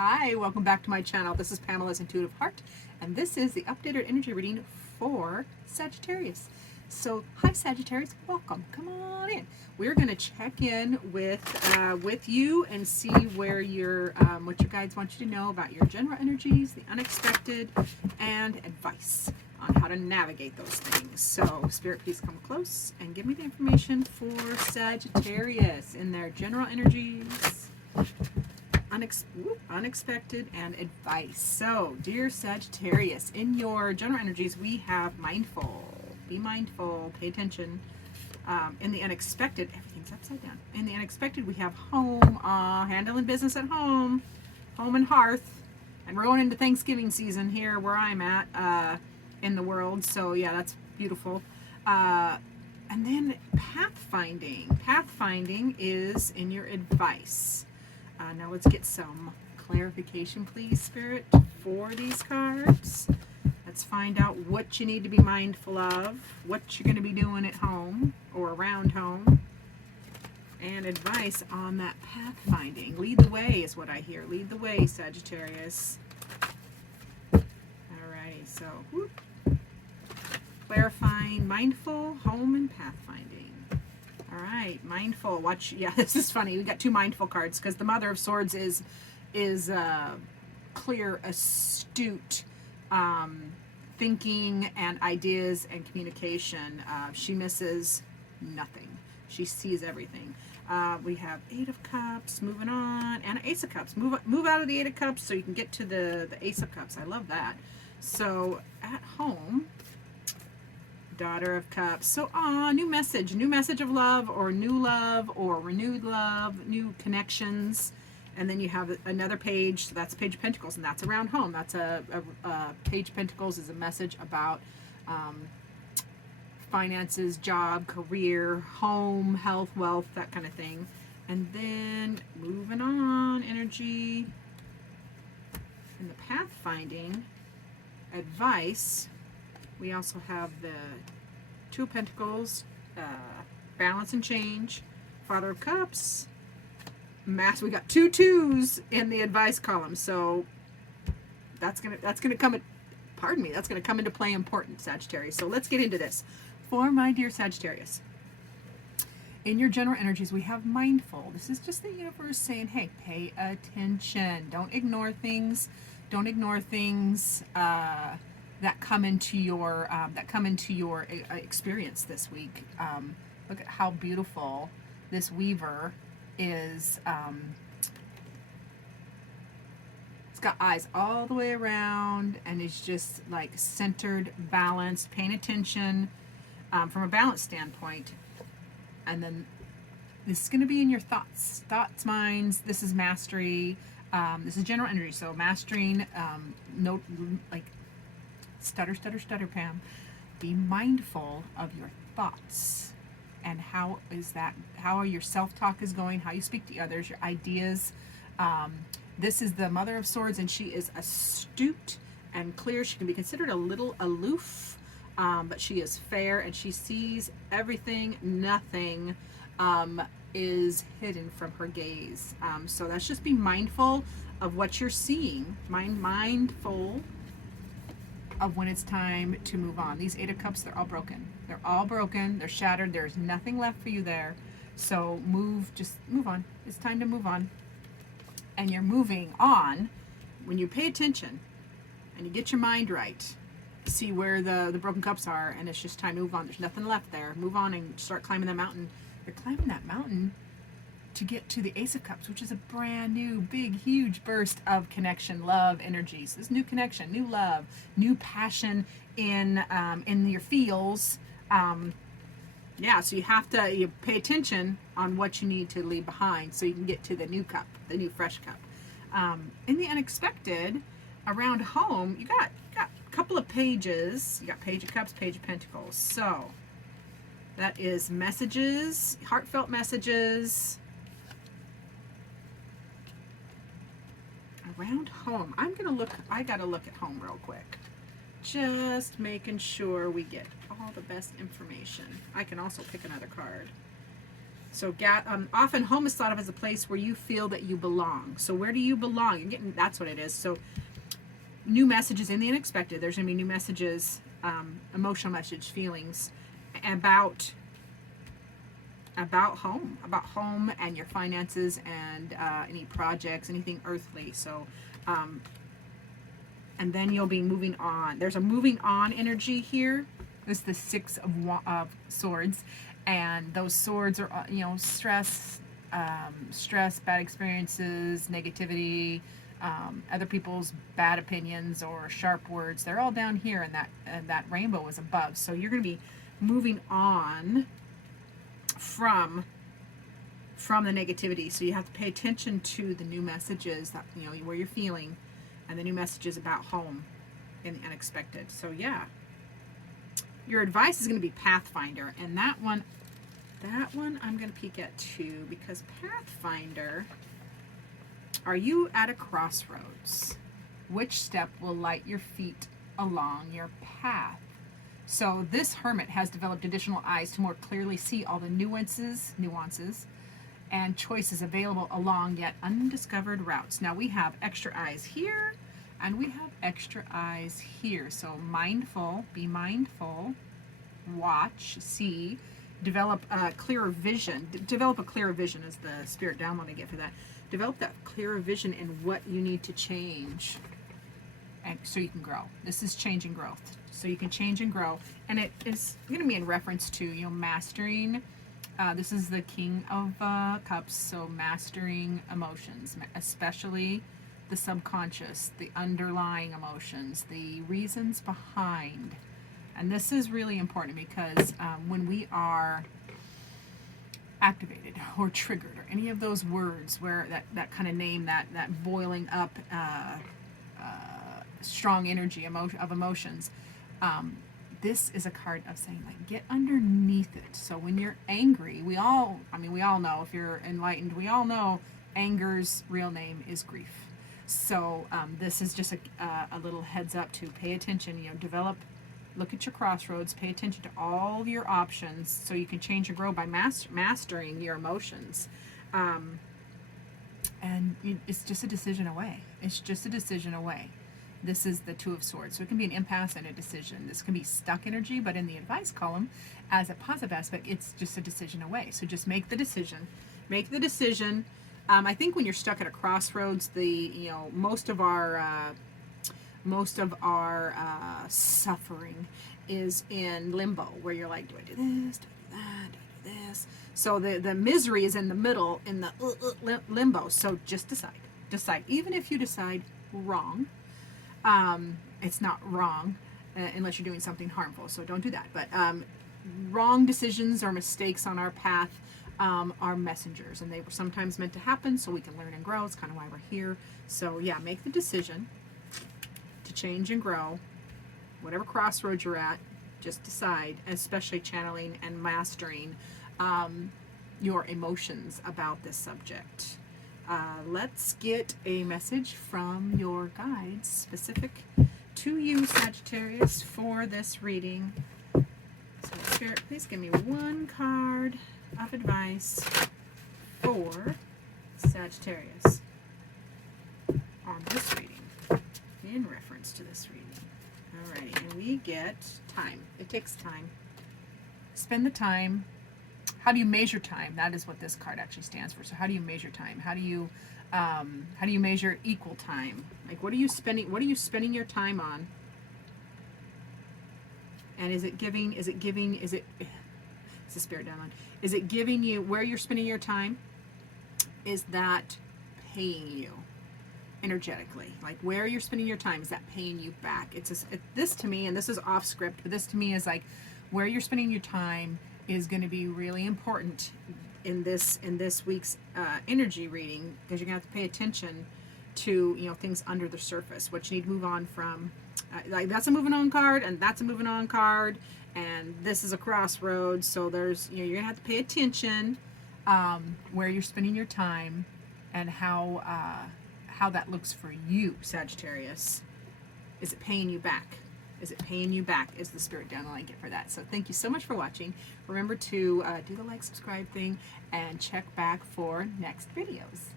Hi, welcome back to my channel. This is Pamela's Intuitive Heart, and this is the updated energy reading for Sagittarius. So, hi Sagittarius, welcome. Come on in. We're going to check in with you and see where your what your guides want you to know about your general energies, the unexpected, and advice on how to navigate those things. So, Spirit, please come close and give me the information for Sagittarius in their general energies, unexpected, and advice. So, dear Sagittarius, in your general energies, we have mindful. Be mindful, pay attention. In the unexpected, everything's upside down. In the unexpected, we have home, handling business at home, home and hearth. And we're going into Thanksgiving season here where I'm at in the world. So, yeah, that's beautiful. And then pathfinding. Pathfinding is in your advice. Now let's get some clarification, please, Spirit, for these cards. Let's find out what you need to be mindful of, what you're going to be doing at home or around home, and advice on that pathfinding. Lead the way is what I hear. Lead the way, Sagittarius. Alrighty, so clarifying mindful, home, and pathfinding. All right, mindful. Watch. Yeah, this is funny. We got two mindful cards because the Mother of Swords is clear, astute, thinking and ideas and communication. She misses nothing. She sees everything. We have Eight of Cups. Moving on, and Ace of Cups. Move out of the Eight of Cups so you can get to the Ace of Cups. I love that. So at home. Daughter of Cups. So, new message of love or renewed love, new connections. And then you have another page, so that's Page of Pentacles, and that's around home. That's a Page of Pentacles is a message about finances, job, career, home, health, wealth, that kind of thing. And then moving on, energy. In the pathfinding, advice. We also have the Two of Pentacles, balance and change, Father of Cups, Mass. We got two twos in the advice column, so that's gonna come. Pardon me. That's gonna come into play important, Sagittarius. So let's get into this. For my dear Sagittarius, in your general energies, we have mindful. This is just the universe saying, hey, pay attention. Don't ignore things. Don't ignore things. That come into your experience this week. Look at how beautiful this weaver is. It's got eyes all the way around and is just like centered, balanced, paying attention from a balance standpoint. And then this is going to be in your thoughts, minds. This is mastery. This is general energy. So mastering, stutter, Pam. Be mindful of your thoughts and how your self-talk is going, how you speak to others, your ideas. This is the Mother of Swords, and she is astute and clear. She can be considered a little aloof, but she is fair and she sees everything. Nothing is hidden from her gaze. So that's just be mindful of what you're seeing. Mindful of when it's time to move on. These Eight of Cups, they're all broken. They're all broken. They're shattered. There's nothing left for you there. So just move on. It's time to move on. And you're moving on when you pay attention and you get your mind right. See where the broken cups are, and it's just time to move on. There's nothing left there. Move on and start climbing that mountain. You're climbing that mountain to get to the Ace of Cups, which is a brand new, big, huge burst of connection, love, energies. This new connection, new love, new passion in your feels. So you pay attention on what you need to leave behind so you can get to the new cup, the new fresh cup. In the unexpected, around home, you got a couple of pages. You got Page of Cups, Page of Pentacles. So that is messages, heartfelt messages. Around home, I gotta look at home real quick. Just making sure we get all the best information. I can also pick another card. So often home is thought of as a place where you feel that you belong. So where do you belong? You're getting, that's what it is. So new messages in the unexpected. There's going to be new messages, emotional message, feelings about home and your finances and any projects, anything earthly. So and then you'll be moving on. There's a moving on energy here. This is the Six of Swords, and those swords are, stress, bad experiences, negativity, other people's bad opinions or sharp words. They're all down here, and that rainbow is above. So you're going to be moving on from the negativity. So you have to pay attention to the new messages that, where you're feeling, and the new messages about home and the unexpected. So yeah, your advice is going to be Pathfinder, and that one I'm going to peek at too, because Pathfinder, are you at a crossroads? Which step will light your feet along your path? So this hermit has developed additional eyes to more clearly see all the nuances and choices available along yet undiscovered routes. Now we have extra eyes here, and we have extra eyes here. So be mindful, watch, see, develop a clearer vision. Develop a clearer vision is the spirit download I get for that. Develop that clearer vision in what you need to change, and so you can grow. This is change and growth. So you can change and grow, and it is going to be in reference to mastering. This is the King of Cups, so mastering emotions, especially the subconscious, the underlying emotions, the reasons behind. And this is really important because when we are activated or triggered or any of those words where that kind of name, that boiling up strong energy of emotions, this is a card of saying, like, get underneath it. So when you're angry, we all know, if you're enlightened, we all know anger's real name is grief. So this is just a little heads up to pay attention, look at your crossroads, pay attention to all your options so you can change and grow by mastering your emotions. It's just a decision away. This is the Two of Swords. So it can be an impasse and a decision. This can be stuck energy, but in the advice column, as a positive aspect, it's just a decision away. So just make the decision. I think when you're stuck at a crossroads, most of our suffering is in limbo, where you're like, do I do this? Do I do that? Do I do this? So the misery is in the middle, in the limbo. So just decide. Even if you decide wrong, it's not wrong unless you're doing something harmful. So don't do that. But wrong decisions or mistakes on our path are messengers, and they were sometimes meant to happen so we can learn and grow. It's kind of why we're here. So yeah, make the decision to change and grow. Whatever crossroads you're at, just decide, especially channeling and mastering your emotions about this subject. Let's get a message from your guides specific to you, Sagittarius, for this reading. So Spirit, please give me one card of advice for Sagittarius on this reading, in reference to this reading. Alrighty, and we get time. It takes time. Spend the time. How do you measure time? That is what this card actually stands for. So how do you measure time? How do you measure equal time? Like, what are you spending your time on? And is it the spirit download? Is it giving you, where you're spending your time, is that paying you energetically? Like, where you're spending your time, is that paying you back? This to me, and this is off script, but this to me is like, where you're spending your time is going to be really important in this week's energy reading, because you're going to have to pay attention to things under the surface, what you need to move on from. Like, that's a moving on card, and that's a moving on card, and this is a crossroads. So there's you're going to have to pay attention where you're spending your time and how that looks for you, Sagittarius. Is it paying you back? Is it paying you back? Is the spirit downlining it for that? So thank you so much for watching. Remember to do the like, subscribe thing, and check back for next videos.